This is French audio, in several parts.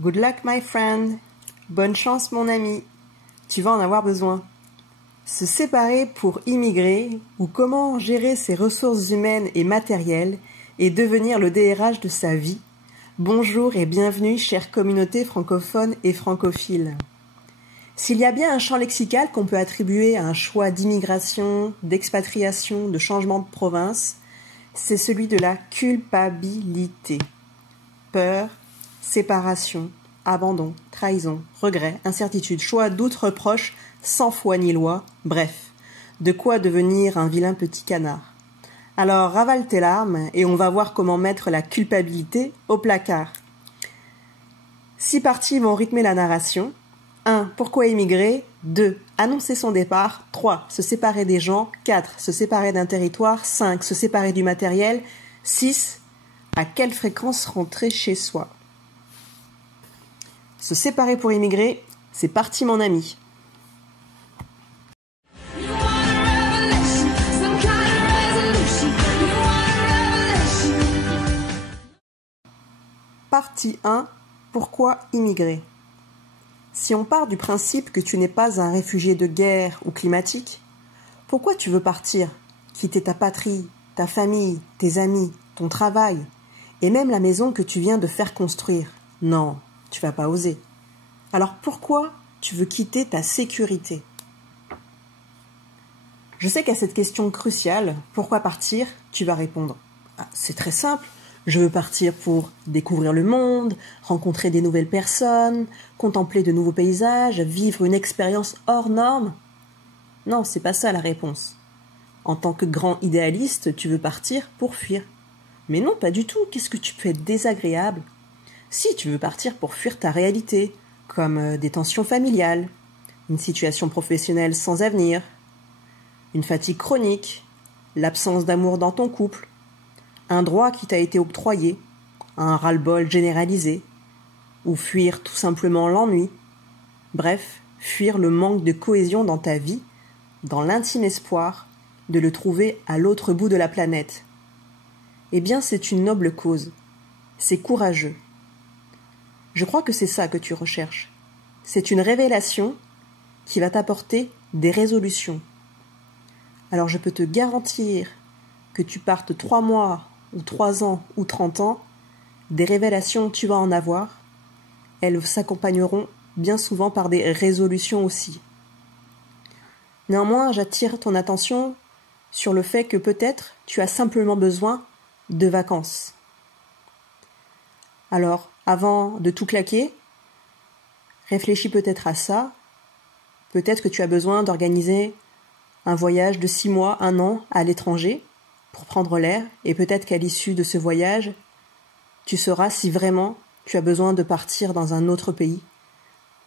Good luck, my friend. Bonne chance, mon ami. Tu vas en avoir besoin. Se séparer pour immigrer ou comment gérer ses ressources humaines et matérielles et devenir le DRH de sa vie. Bonjour et bienvenue, chère communauté francophone et francophile. S'il y a bien un champ lexical qu'on peut attribuer à un choix d'immigration, d'expatriation, de changement de province, c'est celui de la culpabilité. Peur, séparation, abandon, trahison, regret, incertitude, choix, doute, reproche, sans foi ni loi, bref, de quoi devenir un vilain petit canard. Alors ravale tes larmes et on va voir comment mettre la culpabilité au placard. 6 parties vont rythmer la narration. 1. Pourquoi émigrer? 2. Annoncer son départ. 3. Se séparer des gens. 4. Se séparer d'un territoire. 5. Se séparer du matériel. 6. À quelle fréquence rentrer chez soi? Se séparer pour émigrer, c'est parti mon ami. Partie 1. Pourquoi immigrer? Si on part du principe que tu n'es pas un réfugié de guerre ou climatique, pourquoi tu veux partir, quitter ta patrie, ta famille, tes amis, ton travail, et même la maison que tu viens de faire construire? Non, tu vas pas oser. Alors pourquoi tu veux quitter ta sécurité? Je sais qu'à cette question cruciale, pourquoi partir, tu vas répondre. C'est très simple. Je veux partir pour découvrir le monde, rencontrer des nouvelles personnes, contempler de nouveaux paysages, vivre une expérience hors norme. Non, c'est pas ça la réponse. En tant que grand idéaliste, tu veux partir pour fuir. Mais non, pas du tout. Qu'est-ce que tu peux être désagréable? Si, tu veux partir pour fuir ta réalité, comme des tensions familiales, une situation professionnelle sans avenir, une fatigue chronique, l'absence d'amour dans ton couple, un droit qui t'a été octroyé, un ras-le-bol généralisé, ou fuir tout simplement l'ennui. Bref, fuir le manque de cohésion dans ta vie, dans l'intime espoir de le trouver à l'autre bout de la planète. Eh bien, c'est une noble cause. C'est courageux. Je crois que c'est ça que tu recherches. C'est une révélation qui va t'apporter des résolutions. Alors je peux te garantir que tu partes 3 mois ou 3 ans ou 30 ans, des révélations tu vas en avoir. Elles s'accompagneront bien souvent par des résolutions aussi. Néanmoins, j'attire ton attention sur le fait que peut-être tu as simplement besoin de vacances. Alors, avant de tout claquer, réfléchis peut-être à ça. Peut-être que tu as besoin d'organiser un voyage de 6 mois, 1 an à l'étranger pour prendre l'air, et peut-être qu'à l'issue de ce voyage, tu sauras si vraiment tu as besoin de partir dans un autre pays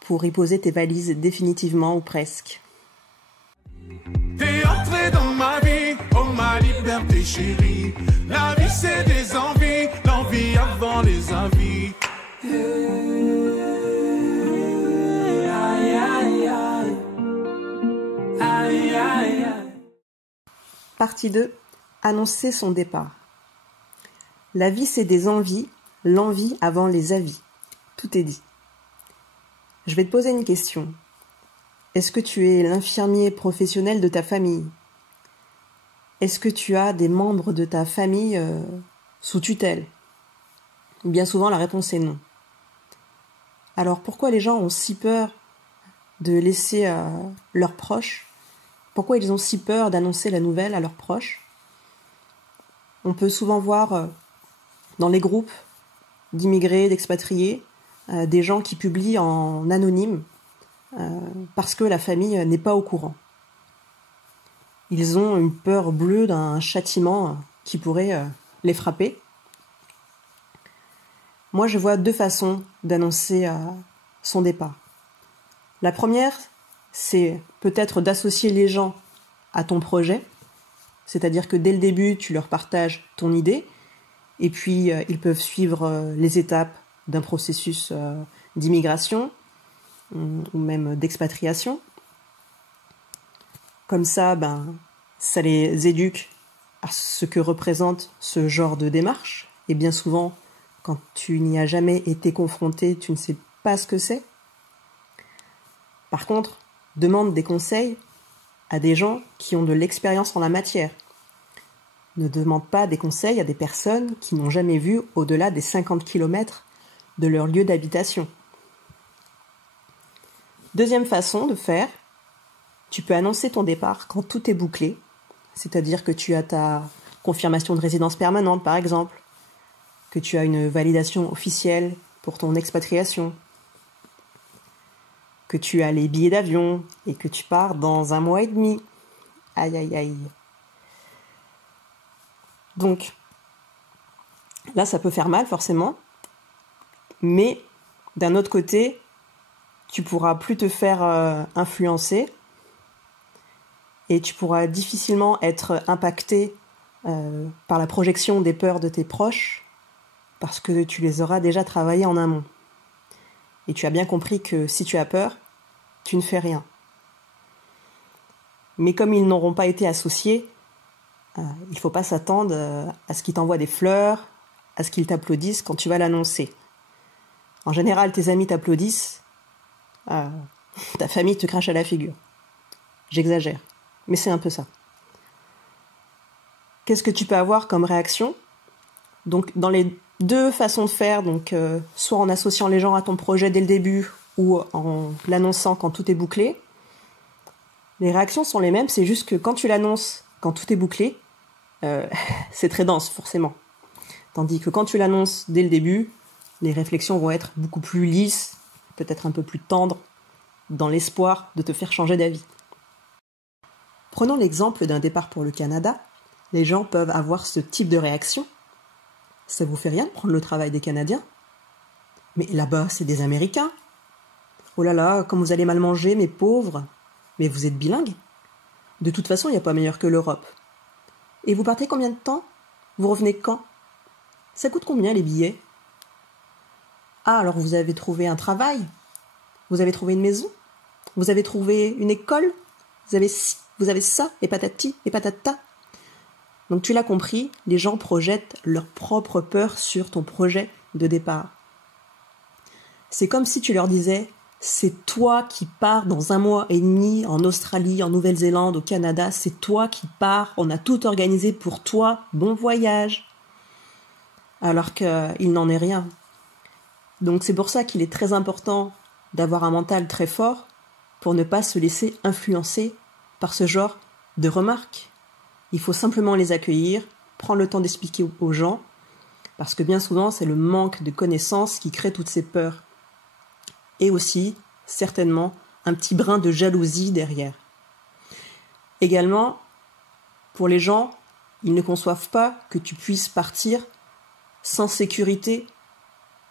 pour y poser tes valises définitivement ou presque. T'es entré dans ma vie, oh ma liberté chérie. La vie c'est des envies, l'envie avant les envies. Partie 2. Annoncer son départ. La vie, c'est des envies, l'envie avant les avis. Tout est dit. Je vais te poser une question. Est-ce que tu es l'infirmier professionnel de ta famille? Est-ce que tu as des membres de ta famille sous tutelle? Bien souvent, la réponse est non. Alors, pourquoi les gens ont si peur de laisser leurs proches? Pourquoi ils ont si peur d'annoncer la nouvelle à leurs proches? On peut souvent voir dans les groupes d'immigrés, d'expatriés, des gens qui publient en anonyme parce que la famille n'est pas au courant. Ils ont une peur bleue d'un châtiment qui pourrait les frapper. Moi, je vois 2 façons d'annoncer son départ. La première, c'est peut-être d'associer les gens à ton projet, c'est-à-dire que dès le début, tu leur partages ton idée, et puis ils peuvent suivre les étapes d'un processus d'immigration ou même d'expatriation. Comme ça, ça les éduque à ce que représente ce genre de démarche, et bien souvent, Quand tu n'y as jamais été confronté, tu ne sais pas ce que c'est. Par contre, demande des conseils à des gens qui ont de l'expérience en la matière. Ne demande pas des conseils à des personnes qui n'ont jamais vu au-delà des 50 km de leur lieu d'habitation. Deuxième façon de faire, tu peux annoncer ton départ quand tout est bouclé, c'est-à-dire que tu as ta confirmation de résidence permanente par exemple, que tu as une validation officielle pour ton expatriation, que tu as les billets d'avion et que tu pars dans 1 mois et demi. Aïe aïe aïe. Donc, là ça peut faire mal forcément, mais d'un autre côté, tu pourras plus te faire influencer et tu pourras difficilement être impacté par la projection des peurs de tes proches parce que tu les auras déjà travaillées en amont. Et tu as bien compris que si tu as peur, tu ne fais rien. Mais comme ils n'auront pas été associés, il ne faut pas s'attendre à ce qu'ils t'envoient des fleurs, à ce qu'ils t'applaudissent quand tu vas l'annoncer. En général, tes amis t'applaudissent, ta famille te crache à la figure. J'exagère, mais c'est un peu ça. Qu'est-ce que tu peux avoir comme réaction ? Donc, dans les deux façons de faire, donc soit en associant les gens à ton projet dès le début ou en l'annonçant quand tout est bouclé, les réactions sont les mêmes, c'est juste que quand tu l'annonces quand tout est bouclé, c'est très dense forcément. Tandis que quand tu l'annonces dès le début, les réflexions vont être beaucoup plus lisses, peut-être un peu plus tendres, dans l'espoir de te faire changer d'avis. Prenons l'exemple d'un départ pour le Canada. Les gens peuvent avoir ce type de réaction. Ça vous fait rien de prendre le travail des Canadiens ? Mais là-bas, c'est des Américains. Oh là là, comme vous allez mal manger, mes pauvres. Mais vous êtes bilingues. De toute façon, il n'y a pas meilleur que l'Europe. Et vous partez combien de temps ? Vous revenez quand ? Ça coûte combien les billets ? Ah, alors vous avez trouvé un travail ? Vous avez trouvé une maison ? Vous avez trouvé une école ? Vous avez ça, et patati, et patata. Donc tu l'as compris, les gens projettent leur propre peur sur ton projet de départ. C'est comme si tu leur disais « c'est toi qui pars dans 1 mois et demi en Australie, en Nouvelle-Zélande, au Canada, c'est toi qui pars, on a tout organisé pour toi, bon voyage !» Alors qu'il n'en est rien. Donc c'est pour ça qu'il est très important d'avoir un mental très fort pour ne pas se laisser influencer par ce genre de remarques. Il faut simplement les accueillir, prendre le temps d'expliquer aux gens, parce que bien souvent c'est le manque de connaissances qui crée toutes ces peurs. Et aussi, certainement, un petit brin de jalousie derrière. Également, pour les gens, ils ne conçoivent pas que tu puisses partir sans sécurité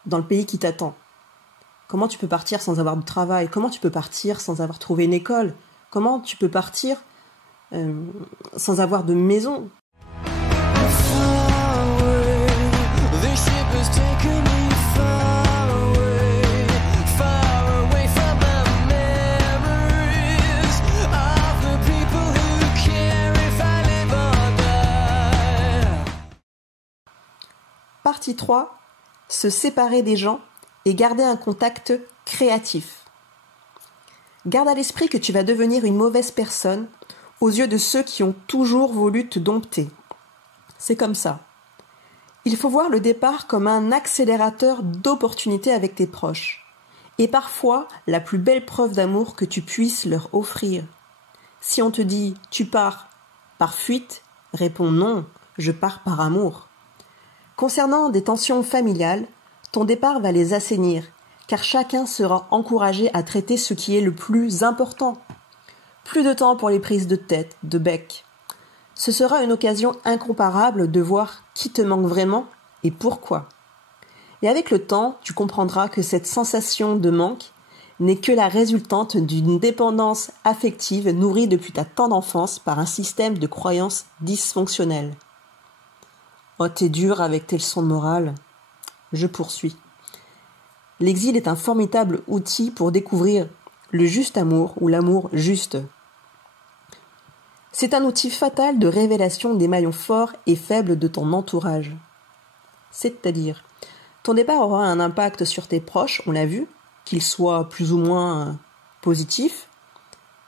dans le pays qui t'attend. Comment tu peux partir sans avoir de travail ? Comment tu peux partir sans avoir trouvé une école ? Comment tu peux partir sans avoir de maison ? Partie 3, se séparer des gens et garder un contact créatif. Garde à l'esprit que tu vas devenir une mauvaise personne aux yeux de ceux qui ont toujours voulu te dompter. C'est comme ça. Il faut voir le départ comme un accélérateur d'opportunités avec tes proches. Et parfois, la plus belle preuve d'amour que tu puisses leur offrir. Si on te dit « tu pars par fuite », réponds « non, je pars par amour ». Concernant des tensions familiales, ton départ va les assainir, car chacun sera encouragé à traiter ce qui est le plus important. Plus de temps pour les prises de tête, de bec. Ce sera une occasion incomparable de voir qui te manque vraiment et pourquoi. Et avec le temps, tu comprendras que cette sensation de manque n'est que la résultante d'une dépendance affective nourrie depuis ta tendre enfance par un système de croyances dysfonctionnelles. Oh, t'es dur avec tes leçons de morale. Je poursuis. L'exil est un formidable outil pour découvrir le juste amour ou l'amour juste. C'est un outil fatal de révélation des maillons forts et faibles de ton entourage. C'est-à-dire, Ton départ aura un impact sur tes proches, on l'a vu, qu'il soit plus ou moins positif.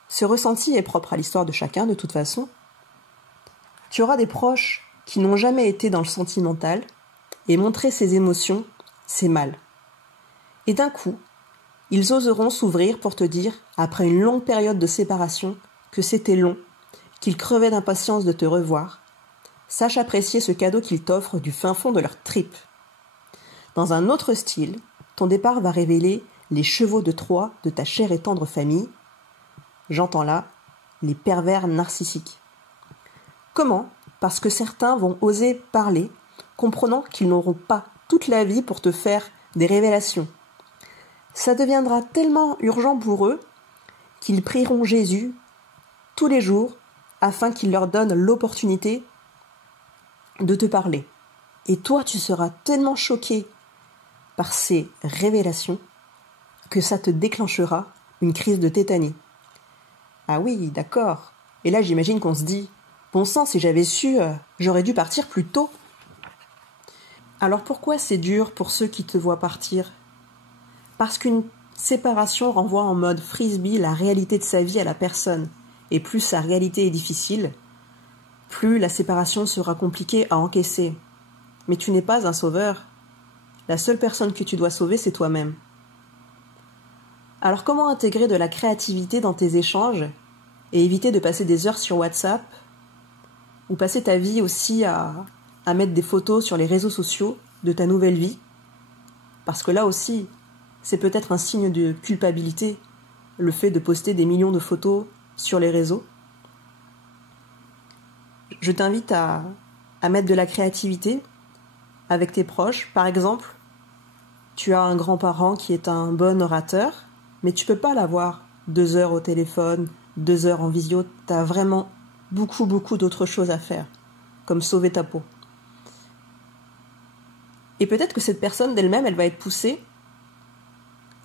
Ce ressenti est propre à l'histoire de chacun, de toute façon. Tu auras des proches qui n'ont jamais été dans le sentimental, et montrer ses émotions, c'est mal. Et d'un coup, ils oseront s'ouvrir pour te dire, après une longue période de séparation, que c'était long, qu'ils crevaient d'impatience de te revoir. Sache apprécier ce cadeau qu'ils t'offrent du fin fond de leur tripes. Dans un autre style, ton départ va révéler les chevaux de Troie de ta chère et tendre famille. J'entends là les pervers narcissiques. Comment ? Parce que certains vont oser parler, comprenant qu'ils n'auront pas toute la vie pour te faire des révélations. Ça deviendra tellement urgent pour eux qu'ils prieront Jésus tous les jours afin qu'il leur donne l'opportunité de te parler. Et toi, tu seras tellement choqué par ces révélations que ça te déclenchera une crise de tétanie. Ah oui, d'accord. Et là, j'imagine qu'on se dit, bon sang, si j'avais su, j'aurais dû partir plus tôt. Alors pourquoi c'est dur pour ceux qui te voient partir ? Parce qu'une séparation renvoie en mode frisbee la réalité de sa vie à la personne. Et plus sa réalité est difficile, plus la séparation sera compliquée à encaisser. Mais tu n'es pas un sauveur. La seule personne que tu dois sauver, c'est toi-même. Alors comment intégrer de la créativité dans tes échanges et éviter de passer des heures sur WhatsApp ou passer ta vie aussi à mettre des photos sur les réseaux sociaux de ta nouvelle vie? Parce que là aussi, c'est peut-être un signe de culpabilité, le fait de poster des millions de photos sur les réseaux. Je t'invite à mettre de la créativité avec tes proches. Par exemple, tu as un grand-parent qui est un bon orateur, mais tu peux pas l'avoir 2 heures au téléphone, 2 heures en visio. Tu as vraiment beaucoup d'autres choses à faire, comme sauver ta peau. Et peut-être que cette personne d'elle-même, elle va être poussée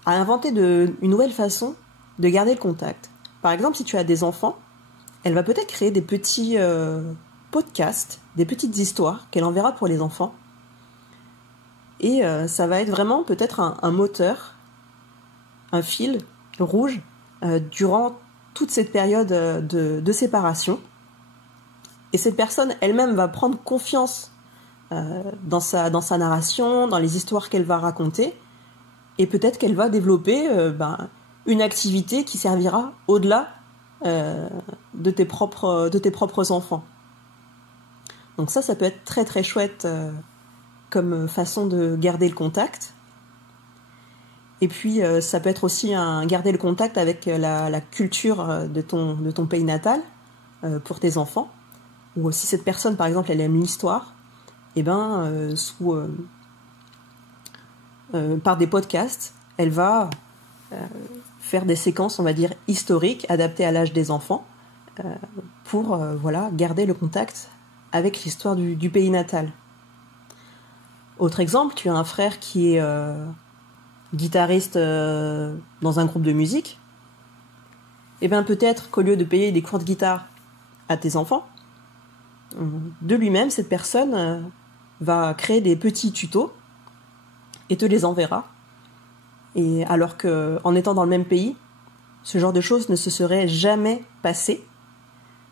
à inventer une nouvelle façon de garder le contact. Par exemple, si tu as des enfants, elle va peut-être créer des petits podcasts, des petites histoires qu'elle enverra pour les enfants. Et ça va être vraiment peut-être un moteur, un fil rouge durant toute cette période de séparation. Et cette personne elle-même va prendre confiance dans sa narration, dans les histoires qu'elle va raconter. Et peut-être qu'elle va développer une activité qui servira au-delà de tes propres enfants. Donc ça peut être très très chouette comme façon de garder le contact. Et puis ça peut être aussi garder le contact avec la culture de ton pays natal pour tes enfants. Ou si cette personne par exemple elle aime l'histoire, et par des podcasts, elle va faire des séquences, on va dire, historiques, adaptées à l'âge des enfants, pour garder le contact avec l'histoire du pays natal. Autre exemple, tu as un frère qui est guitariste dans un groupe de musique. Et bien peut-être qu'au lieu de payer des cours de guitare à tes enfants, de lui-même, cette personne va créer des petits tutos et te les enverra. Et alors qu'en étant dans le même pays, ce genre de choses ne se serait jamais passé.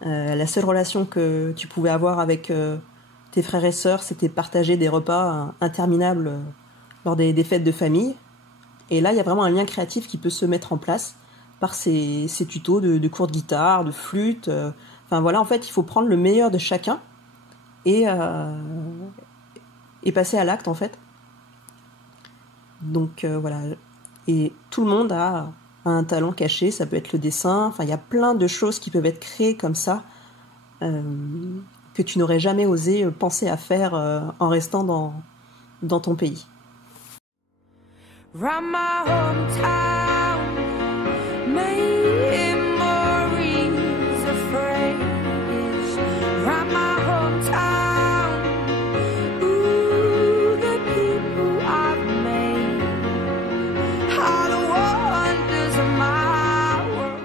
La seule relation que tu pouvais avoir avec tes frères et sœurs, c'était partager des repas interminables lors des fêtes de famille. Et là, il y a vraiment un lien créatif qui peut se mettre en place par ces tutos de cours de guitare, de flûte. En fait, il faut prendre le meilleur de chacun et passer à l'acte, en fait. Donc, voilà. Et tout le monde a un talent caché, ça peut être le dessin. Enfin, il y a plein de choses qui peuvent être créées comme ça, que tu n'aurais jamais osé penser à faire en restant dans ton pays. Round my hometown, memories of phrase. Round my hometown, ooh, the people I've made, all the wonders of my world.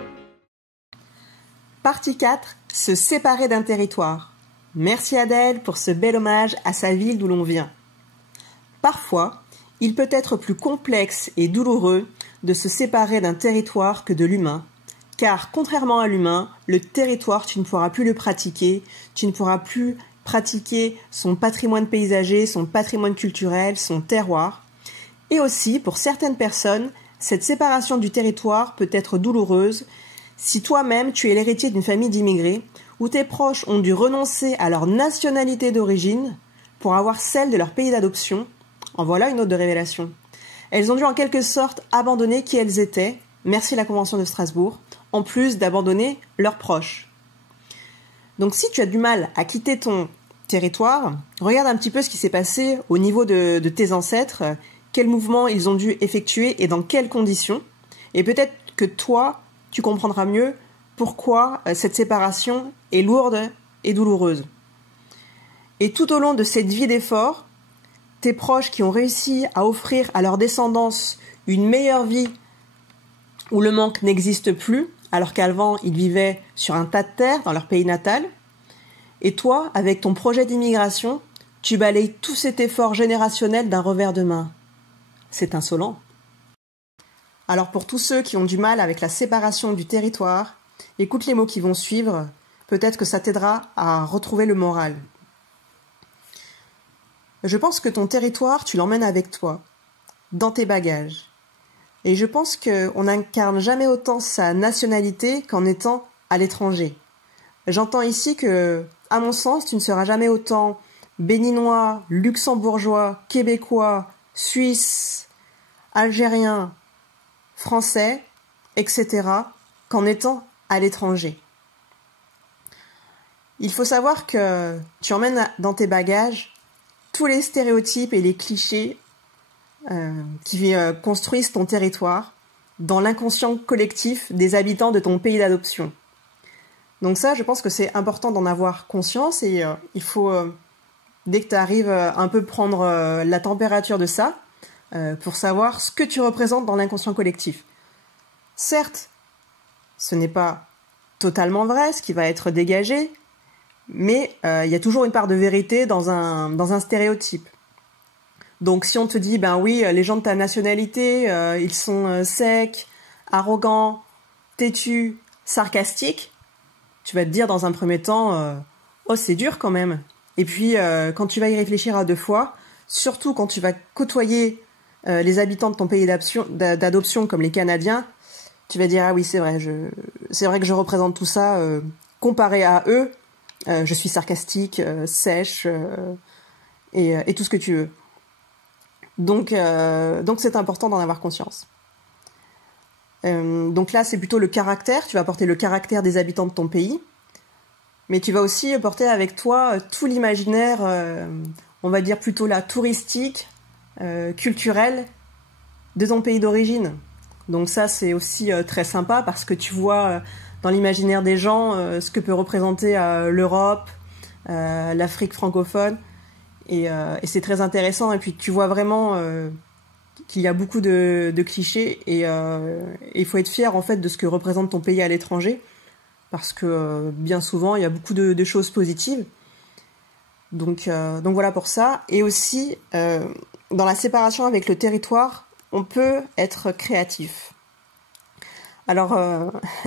Partie 4, se séparer d'un territoire. Merci Adèle pour ce bel hommage à sa ville d'où l'on vient. Parfois, Il peut être plus complexe et douloureux de se séparer d'un territoire que de l'humain, car contrairement à l'humain, le territoire, tu ne pourras plus le pratiquer, tu ne pourras plus pratiquer son patrimoine paysager, son patrimoine culturel, son terroir. Et aussi, pour certaines personnes, cette séparation du territoire peut être douloureuse si toi-même tu es l'héritier d'une famille d'immigrés où tes proches ont dû renoncer à leur nationalité d'origine pour avoir celle de leur pays d'adoption. En voilà une autre de révélation. Elles ont dû en quelque sorte abandonner qui elles étaient, merci la Convention de Strasbourg, en plus d'abandonner leurs proches. Donc si tu as du mal à quitter ton territoire, regarde un petit peu ce qui s'est passé au niveau de tes ancêtres, quels mouvements ils ont dû effectuer et dans quelles conditions. Et peut-être que toi, tu comprendras mieux pourquoi cette séparation est lourde et douloureuse. Et tout au long de cette vie d'effort, tes proches qui ont réussi à offrir à leur descendance une meilleure vie où le manque n'existe plus, alors qu'avant ils vivaient sur un tas de terre dans leur pays natal, et toi, avec ton projet d'immigration, tu balayes tout cet effort générationnel d'un revers de main. C'est insolent. Alors pour tous ceux qui ont du mal avec la séparation du territoire, écoute les mots qui vont suivre, peut-être que ça t'aidera à retrouver le moral. Je pense que ton territoire, tu l'emmènes avec toi, dans tes bagages. Et je pense qu'on n'incarne jamais autant sa nationalité qu'en étant à l'étranger. J'entends ici que, à mon sens, tu ne seras jamais autant béninois, luxembourgeois, québécois, suisse, algérien, français, etc., qu'en étant à l'étranger. Il faut savoir que tu emmènes dans tes bagages tous les stéréotypes et les clichés qui construisent ton territoire dans l'inconscient collectif des habitants de ton pays d'adoption. Donc ça, je pense que c'est important d'en avoir conscience et il faut, dès que tu arrives, un peu prendre la température de ça pour savoir ce que tu représentes dans l'inconscient collectif. Certes, ce n'est pas totalement vrai, ce qui va être dégagé, mais il y a toujours une part de vérité dans un stéréotype. Donc si on te dit, ben oui, les gens de ta nationalité, ils sont secs, arrogants, têtus, sarcastiques, tu vas te dire dans un premier temps, oh c'est dur quand même. Et puis quand tu vas y réfléchir à deux fois, surtout quand tu vas côtoyer les habitants de ton pays d'adoption comme les Canadiens, tu vas dire, ah oui c'est vrai que je représente tout ça, comparé à eux, je suis sarcastique, sèche, et tout ce que tu veux. Donc c'est important d'en avoir conscience. Donc là, c'est plutôt le caractère. Tu vas porter le caractère des habitants de ton pays. Mais tu vas aussi porter avec toi tout l'imaginaire, on va dire plutôt là, touristique, culturel de ton pays d'origine. Donc ça, c'est aussi très sympa parce que tu vois dans l'imaginaire des gens ce que peut représenter l'Europe, l'Afrique francophone. Et c'est très intéressant. Et puis tu vois vraiment qu'il y a beaucoup de clichés et il faut être fier en fait de ce que représente ton pays à l'étranger parce que bien souvent il y a beaucoup de choses positives. Donc voilà pour ça. Et aussi dans la séparation avec le territoire, on peut être créatif. Alors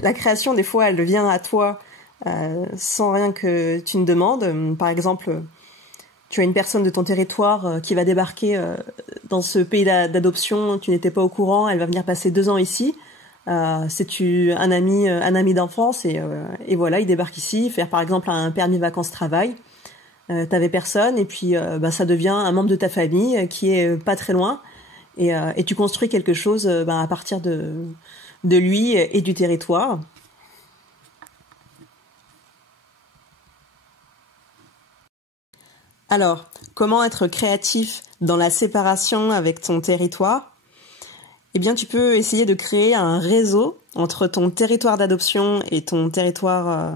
la création des fois elle vient à toi sans rien que tu ne demandes. Par exemple, tu as une personne de ton territoire qui va débarquer dans ce pays d'adoption, tu n'étais pas au courant, elle va venir passer 2 ans ici. C'est un ami d'enfance et voilà, il débarque ici, faire par exemple un permis vacances-travail. T'avais personne et puis ça devient un membre de ta famille qui est pas très loin et tu construis quelque chose à partir de lui et du territoire. Alors, comment être créatif dans la séparation avec ton territoire ? Eh bien, tu peux essayer de créer un réseau entre ton territoire d'adoption et ton territoire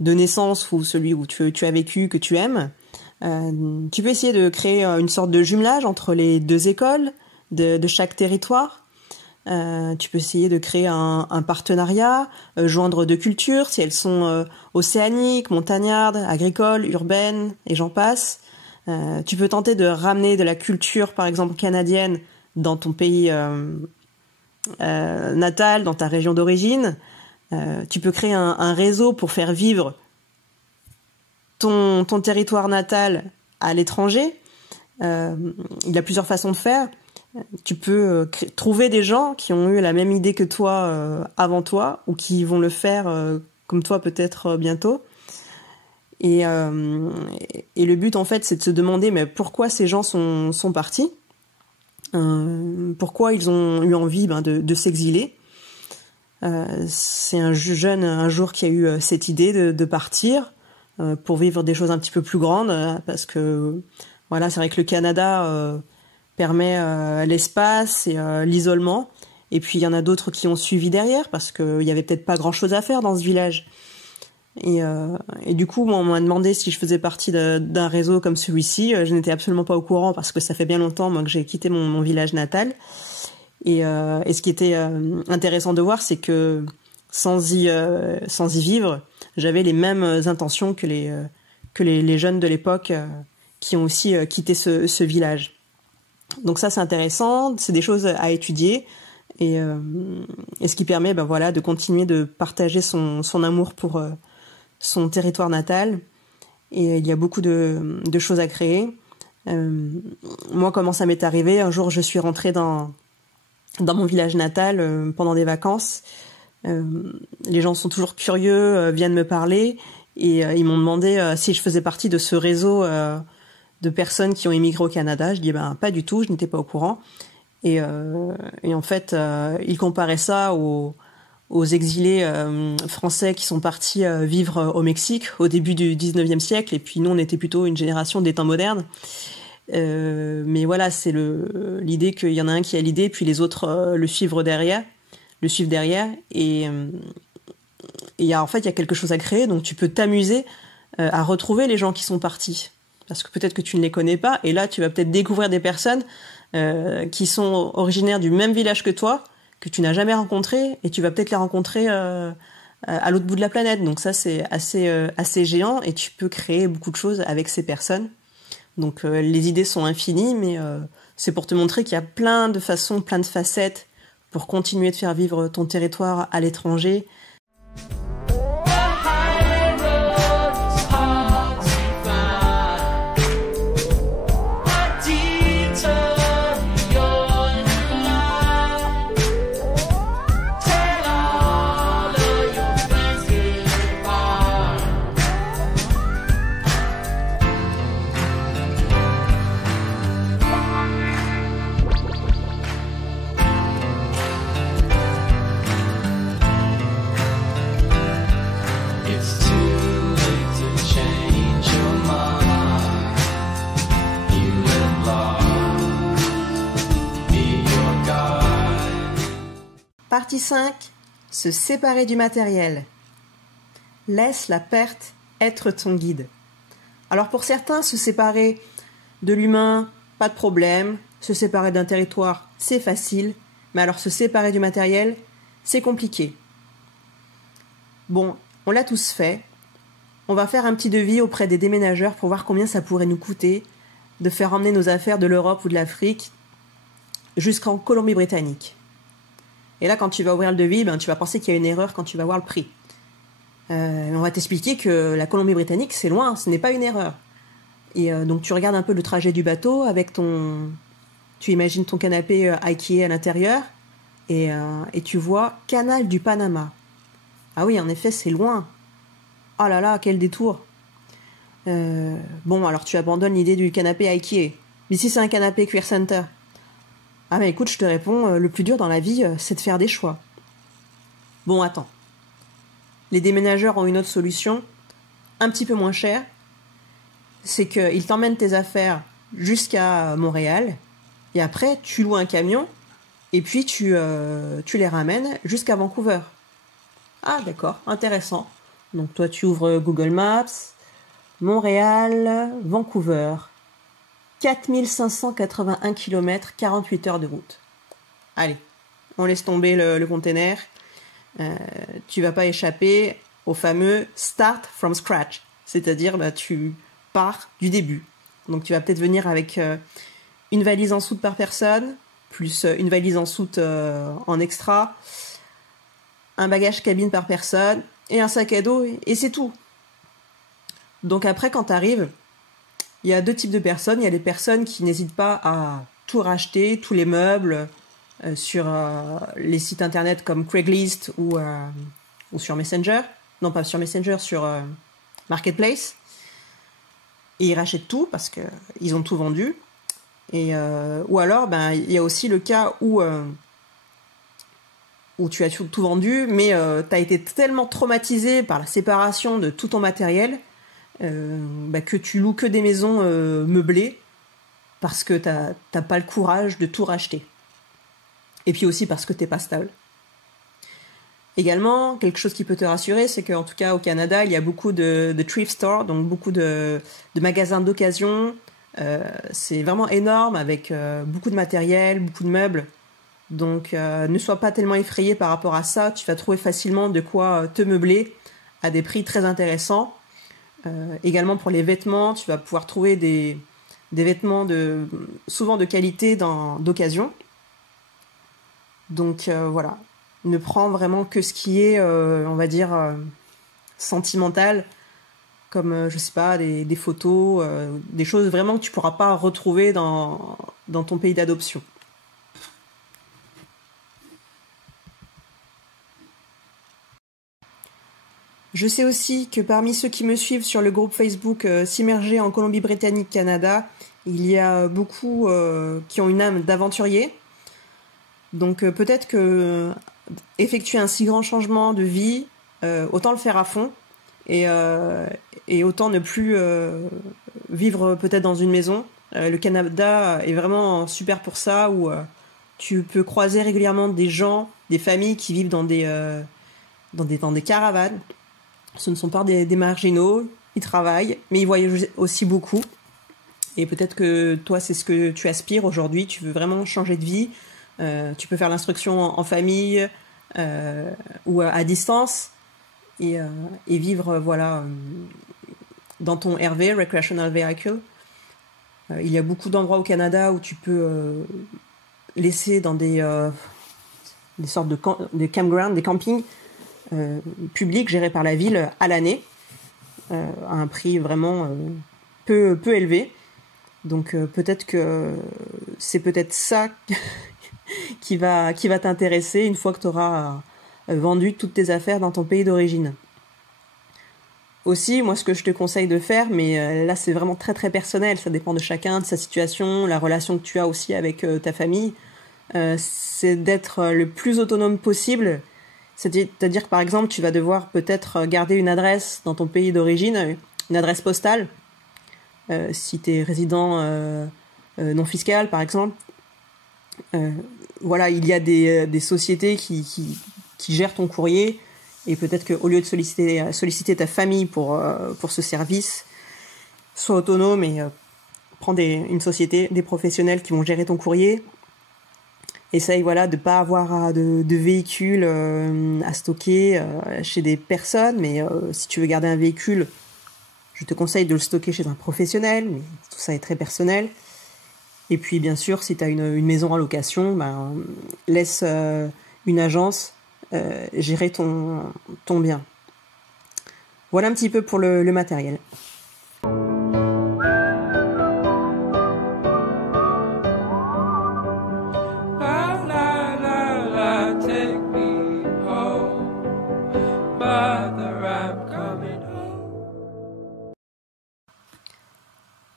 de naissance ou celui où tu as vécu, que tu aimes. Tu peux essayer de créer une sorte de jumelage entre les 2 écoles de chaque territoire. Tu peux essayer de créer un partenariat, joindre 2 cultures, si elles sont océaniques, montagnardes, agricoles, urbaines, et j'en passe. Tu peux tenter de ramener de la culture, par exemple canadienne, dans ton pays natal, dans ta région d'origine. Tu peux créer un réseau pour faire vivre ton territoire natal à l'étranger. Il y a plusieurs façons de faire. Tu peux trouver des gens qui ont eu la même idée que toi avant toi, ou qui vont le faire comme toi peut-être bientôt. Et le but, en fait, c'est de se demander mais pourquoi ces gens sont partis, pourquoi ils ont eu envie de s'exiler. C'est un jeune un jour qui a eu cette idée de partir pour vivre des choses un petit peu plus grandes, parce que voilà, c'est vrai que le Canada permet l'espace et l'isolement. Et puis il y en a d'autres qui ont suivi derrière, parce qu'il y avait peut-être pas grand-chose à faire dans ce village. Et du coup, moi, on m'a demandé si je faisais partie d'un réseau comme celui-ci. Je n'étais absolument pas au courant, parce que ça fait bien longtemps moi, que j'ai quitté mon village natal. Et ce qui était intéressant de voir, c'est que sans y vivre, j'avais les mêmes intentions que les jeunes de l'époque qui ont aussi quitté ce village. Donc ça, c'est intéressant, c'est des choses à étudier. Et ce qui permet de continuer de partager son amour pour son territoire natal. Et il y a beaucoup de choses à créer. Moi, comment ça m'est arrivé, un jour je suis rentrée dans mon village natal pendant des vacances. Les gens sont toujours curieux, viennent me parler, et ils m'ont demandé si je faisais partie de ce réseau de personnes qui ont émigré au Canada. Je dis pas du tout, je n'étais pas au courant. Et en fait, ils comparaient ça aux exilés français qui sont partis vivre au Mexique au début du 19e siècle, et puis nous on était plutôt une génération des temps modernes. Mais voilà, c'est l'idée qu'il y en a un qui a l'idée, puis les autres le suivent derrière. Et en fait, il y a quelque chose à créer, donc tu peux t'amuser à retrouver les gens qui sont partis. Parce que peut-être que tu ne les connais pas, et là, tu vas peut-être découvrir des personnes qui sont originaires du même village que toi, que tu n'as jamais rencontré, et tu vas peut-être les rencontrer à l'autre bout de la planète. Donc ça, c'est assez géant, et tu peux créer beaucoup de choses avec ces personnes. Donc les idées sont infinies, mais c'est pour te montrer qu'il y a plein de façons, plein de facettes pour continuer de faire vivre ton territoire à l'étranger. Partie 5. Se séparer du matériel. Laisse la perte être ton guide. Alors pour certains, se séparer de l'humain, pas de problème. Se séparer d'un territoire, c'est facile. Mais alors se séparer du matériel, c'est compliqué. Bon, on l'a tous fait. On va faire un petit devis auprès des déménageurs pour voir combien ça pourrait nous coûter de faire emmener nos affaires de l'Europe ou de l'Afrique jusqu'en Colombie-Britannique. Et là, quand tu vas ouvrir le devis, tu vas penser qu'il y a une erreur quand tu vas voir le prix. On va t'expliquer que la Colombie-Britannique, c'est loin, ce n'est pas une erreur. Et donc, tu regardes un peu le trajet du bateau avec tu imagines ton canapé Ikea à l'intérieur, et tu vois Canal du Panama. Ah oui, en effet, c'est loin. Oh là là, quel détour. Bon, alors tu abandonnes l'idée du canapé Ikea. Mais si c'est un canapé Queer Center? Ah mais écoute, je te réponds, le plus dur dans la vie, c'est de faire des choix. Bon, attends. Les déménageurs ont une autre solution, un petit peu moins chère. C'est qu'ils t'emmènent tes affaires jusqu'à Montréal, et après, tu loues un camion, et puis tu les ramènes jusqu'à Vancouver. Ah d'accord, intéressant. Donc toi, tu ouvres Google Maps, Montréal, Vancouver. 4581 km, 48 heures de route. Allez, on laisse tomber le container. Tu vas pas échapper au fameux start from scratch. C'est-à-dire, tu pars du début. Donc tu vas peut-être venir avec une valise en soute par personne, plus une valise en soute en extra, un bagage cabine par personne et un sac à dos, et c'est tout. Donc après, quand tu arrives, il y a deux types de personnes. Il y a les personnes qui n'hésitent pas à tout racheter, tous les meubles, sur les sites internet comme Craigslist ou sur Messenger. Non, pas sur Messenger, sur Marketplace. Et ils rachètent tout parce qu'ils ont tout vendu. Ou alors, il y a aussi le cas où tu as tout vendu, mais tu as été tellement traumatisé par la séparation de tout ton matériel que tu loues que des maisons meublées parce que t'as pas le courage de tout racheter. Et puis aussi parce que t'es pas stable. Également, quelque chose qui peut te rassurer, c'est qu'en tout cas au Canada, il y a beaucoup de thrift stores, donc beaucoup de magasins d'occasion. C'est vraiment énorme avec beaucoup de matériel, beaucoup de meubles. Donc ne sois pas tellement effrayé par rapport à ça. Tu vas trouver facilement de quoi te meubler à des prix très intéressants. Également pour les vêtements, tu vas pouvoir trouver des vêtements souvent de qualité d'occasion. Donc voilà, ne prends vraiment que ce qui est, on va dire, sentimental, comme, je sais pas, des photos, des choses vraiment que tu pourras pas retrouver dans ton pays d'adoption. Je sais aussi que parmi ceux qui me suivent sur le groupe Facebook S'immerger en Colombie-Britannique Canada, il y a beaucoup qui ont une âme d'aventurier. Donc peut-être que effectuer un si grand changement de vie, autant le faire à fond et autant ne plus vivre peut-être dans une maison. Le Canada est vraiment super pour ça, où tu peux croiser régulièrement des gens, des familles qui vivent dans des caravanes. Ce ne sont pas des marginaux, ils travaillent, mais ils voyagent aussi beaucoup. Et peut-être que toi, c'est ce que tu aspires aujourd'hui, tu veux vraiment changer de vie. Tu peux faire l'instruction en famille ou à distance et vivre dans ton RV, Recreational Vehicle. Il y a beaucoup d'endroits au Canada où tu peux laisser dans des sortes de campgrounds, des campings publics gérés par la ville à l'année à un prix vraiment peu élevé. Donc peut-être que c'est peut-être ça qui va t'intéresser une fois que tu auras vendu toutes tes affaires dans ton pays d'origine. Aussi, moi, ce que je te conseille de faire, mais là, c'est vraiment très, très personnel, ça dépend de chacun, de sa situation, la relation que tu as aussi avec ta famille, c'est d'être le plus autonome possible. C'est-à-dire que, par exemple, tu vas devoir peut-être garder une adresse dans ton pays d'origine, une adresse postale, si tu es résident non fiscal, par exemple. Voilà, il y a des sociétés qui gèrent ton courrier, et peut-être qu'au lieu de solliciter ta famille pour ce service, sois autonome et prends une société, des professionnels qui vont gérer ton courrier. Essaye de ne pas avoir de véhicule à stocker chez des personnes, mais si tu veux garder un véhicule, je te conseille de le stocker chez un professionnel, mais tout ça est très personnel. Et puis bien sûr, si tu as une maison en location, laisse une agence gérer ton bien. Voilà un petit peu pour le matériel.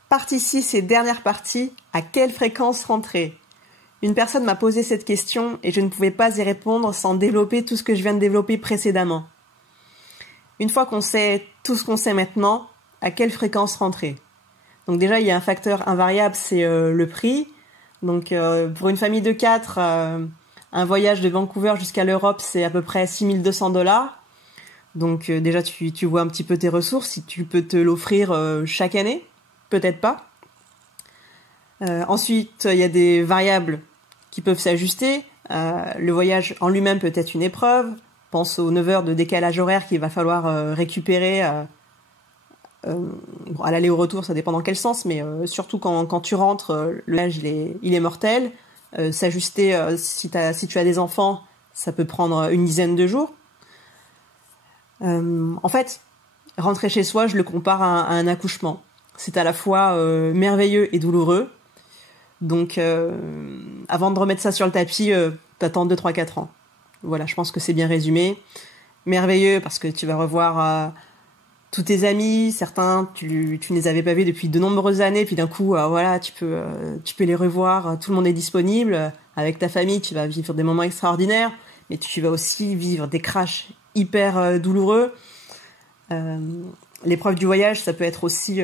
Partie 6 et dernière partie, à quelle fréquence rentrer ? Une personne m'a posé cette question et je ne pouvais pas y répondre sans développer tout ce que je viens de développer précédemment. Une fois qu'on sait tout ce qu'on sait maintenant, à quelle fréquence rentrer ? Donc déjà, il y a un facteur invariable, c'est le prix. Donc pour une famille de 4, un voyage de Vancouver jusqu'à l'Europe, c'est à peu près $6,200. Donc déjà, tu vois un petit peu tes ressources, si tu peux te l'offrir chaque année. Peut-être pas. Ensuite, il y a des variables qui peuvent s'ajuster. Le voyage en lui-même peut être une épreuve. Pense aux 9 heures de décalage horaire qu'il va falloir récupérer Bon, à l'aller au retour, ça dépend dans quel sens, mais surtout quand tu rentres, le voyage il est mortel. S'ajuster, si tu as des enfants, ça peut prendre une dizaine de jours. En fait, rentrer chez soi, je le compare à un accouchement. C'est à la fois merveilleux et douloureux. Donc, avant de remettre ça sur le tapis, t'attends 2, 3, 4 ans. Voilà, je pense que c'est bien résumé. Merveilleux parce que tu vas revoir tous tes amis, certains tu ne les avais pas vus depuis de nombreuses années, puis d'un coup voilà, tu peux les revoir, tout le monde est disponible. Avec ta famille, tu vas vivre des moments extraordinaires, mais tu vas aussi vivre des crashs hyper douloureux. L'épreuve du voyage, ça peut être aussi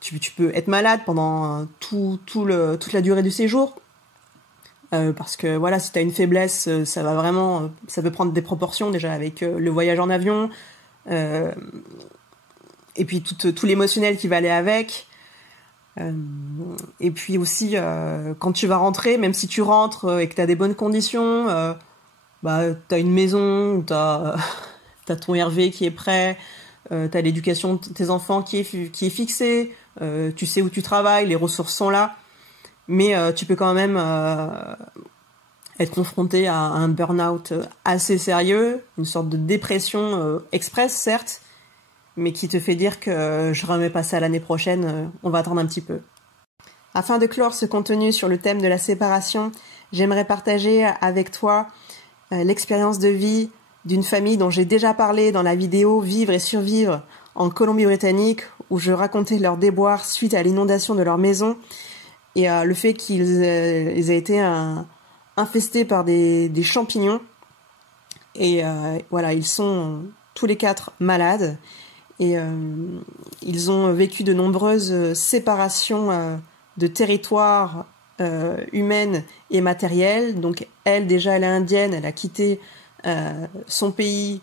tu peux être malade pendant toute la durée du séjour. Parce que voilà, si tu as une faiblesse, ça peut prendre des proportions déjà avec le voyage en avion, et puis tout l'émotionnel qui va aller avec. Et puis aussi, quand tu vas rentrer, même si tu rentres et que tu as des bonnes conditions, tu as une maison, tu as ton Hervé qui est prêt, tu as l'éducation de tes enfants qui est fixée, tu sais où tu travailles, les ressources sont là. Mais tu peux quand même être confronté à un burn-out assez sérieux, une sorte de dépression express, certes, mais qui te fait dire que je remets pas ça l'année prochaine, on va attendre un petit peu. Afin de clore ce contenu sur le thème de la séparation, j'aimerais partager avec toi l'expérience de vie d'une famille dont j'ai déjà parlé dans la vidéo « Vivre et survivre » en Colombie-Britannique, où je racontais leurs déboires suite à l'inondation de leur maison, et le fait qu'ils aient été infestés par des champignons. Et voilà, ils sont tous les 4 malades. Et ils ont vécu de nombreuses séparations de territoires humaines et matériels. Donc elle, déjà, elle est indienne, elle a quitté son pays,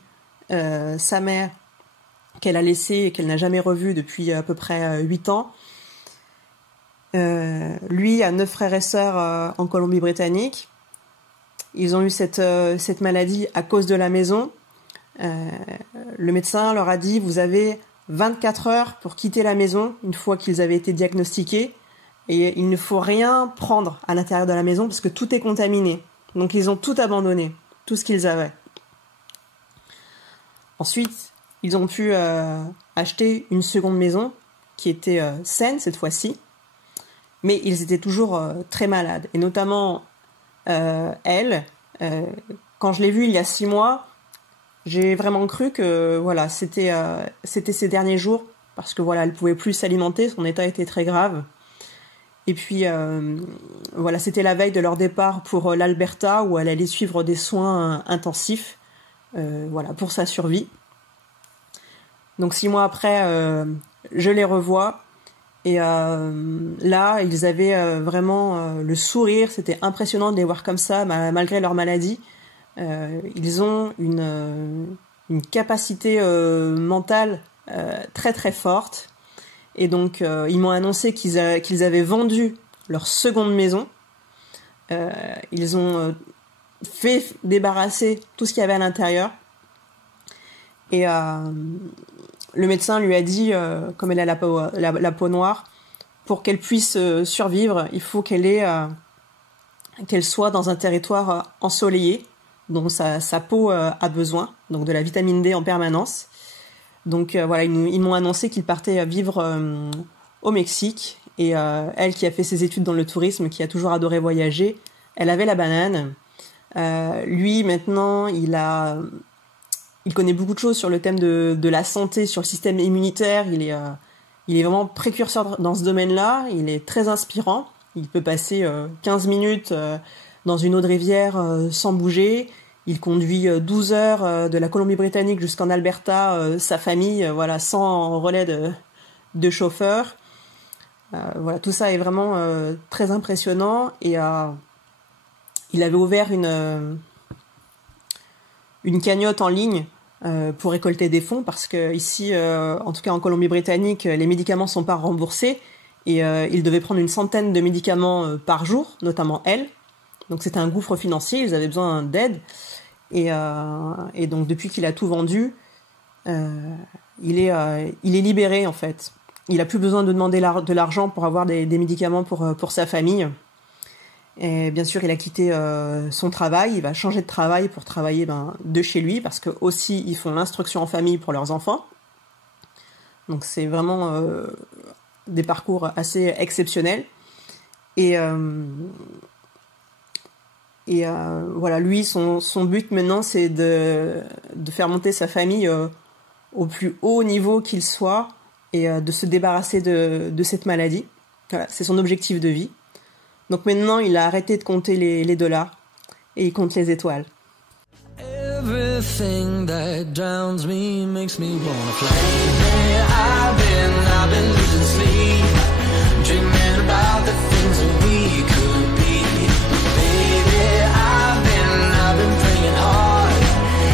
sa mère, qu'elle a laissée et qu'elle n'a jamais revue depuis à peu près 8 ans. Lui a 9 frères et sœurs en Colombie-Britannique. Ils ont eu cette maladie à cause de la maison. Le médecin leur a dit « Vous avez 24 heures pour quitter la maison une fois qu'ils avaient été diagnostiqués et il ne faut rien prendre à l'intérieur de la maison parce que tout est contaminé. » Donc ils ont tout abandonné, tout ce qu'ils avaient. Ensuite, ils ont pu acheter une seconde maison qui était saine cette fois-ci. Mais ils étaient toujours très malades. Et notamment, elle, quand je l'ai vue il y a 6 mois, j'ai vraiment cru que voilà, c'était ces derniers jours, parce que voilà, elle pouvait plus s'alimenter, son état était très grave. Et puis, voilà, c'était la veille de leur départ pour l'Alberta, où elle allait suivre des soins intensifs, voilà, pour sa survie. Donc 6 mois après, je les revois. Et là, ils avaient vraiment le sourire. C'était impressionnant de les voir comme ça, malgré leur maladie. Ils ont une capacité mentale très très forte. Et donc, ils m'ont annoncé qu'ils avaient vendu leur seconde maison. Ils ont fait débarrasser tout ce qu'il y avait à l'intérieur. Et le médecin lui a dit, comme elle a la peau noire, pour qu'elle puisse survivre, il faut qu'elle soit dans un territoire ensoleillé, dont sa peau a besoin, donc de la vitamine D en permanence. Donc voilà, ils m'ont annoncé qu'ils partaient vivre au Mexique. Et elle, qui a fait ses études dans le tourisme, qui a toujours adoré voyager, elle avait la banane. Lui, maintenant, il connaît beaucoup de choses sur le thème de la santé, sur le système immunitaire. Il est vraiment précurseur dans ce domaine-là. Il est très inspirant. Il peut passer 15 minutes dans une eau de rivière sans bouger. Il conduit 12 heures de la Colombie-Britannique jusqu'en Alberta, sa famille, voilà, sans relais de chauffeur. Voilà, tout ça est vraiment très impressionnant. Et il avait ouvert une cagnotte en ligne pour récolter des fonds, parce que ici, en tout cas en Colombie-Britannique, les médicaments sont pas remboursés et il devait prendre une centaine de médicaments par jour, notamment elle. Donc c'était un gouffre financier, ils avaient besoin d'aide. Et donc depuis qu'il a tout vendu, il est libéré en fait. Il a plus besoin de demander de l'argent pour avoir des médicaments pour sa famille. Et bien sûr, il a quitté son travail. Il va changer de travail pour travailler de chez lui, parce que aussi ils font l'instruction en famille pour leurs enfants. Donc c'est vraiment des parcours assez exceptionnels. Et voilà, lui, son but maintenant, c'est de faire monter sa famille au plus haut niveau qu'il soit et de se débarrasser de cette maladie. Voilà, c'est son objectif de vie. Donc maintenant, il a arrêté de compter les dollars et il compte les étoiles. Everything that drowns me makes me wanna fly. I've been losing sleep, dreaming about the things that we could be. Baby, I've been praying hard.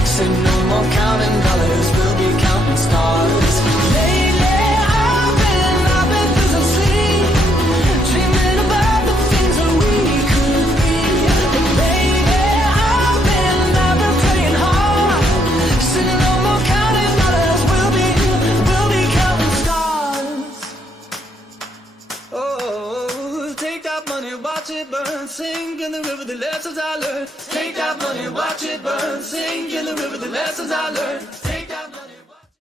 Said no more counting dollars, we'll be counting stars. Lately, I've been losing sleep, dreaming about the things that we could be. Baby, I've been praying hard. Said no more counting dollars, we'll be counting stars. Oh, take that money, watch it burn, sink in the river, the lessons I learned. Take that money, watch it burn, sink in the river, the lessons I learned.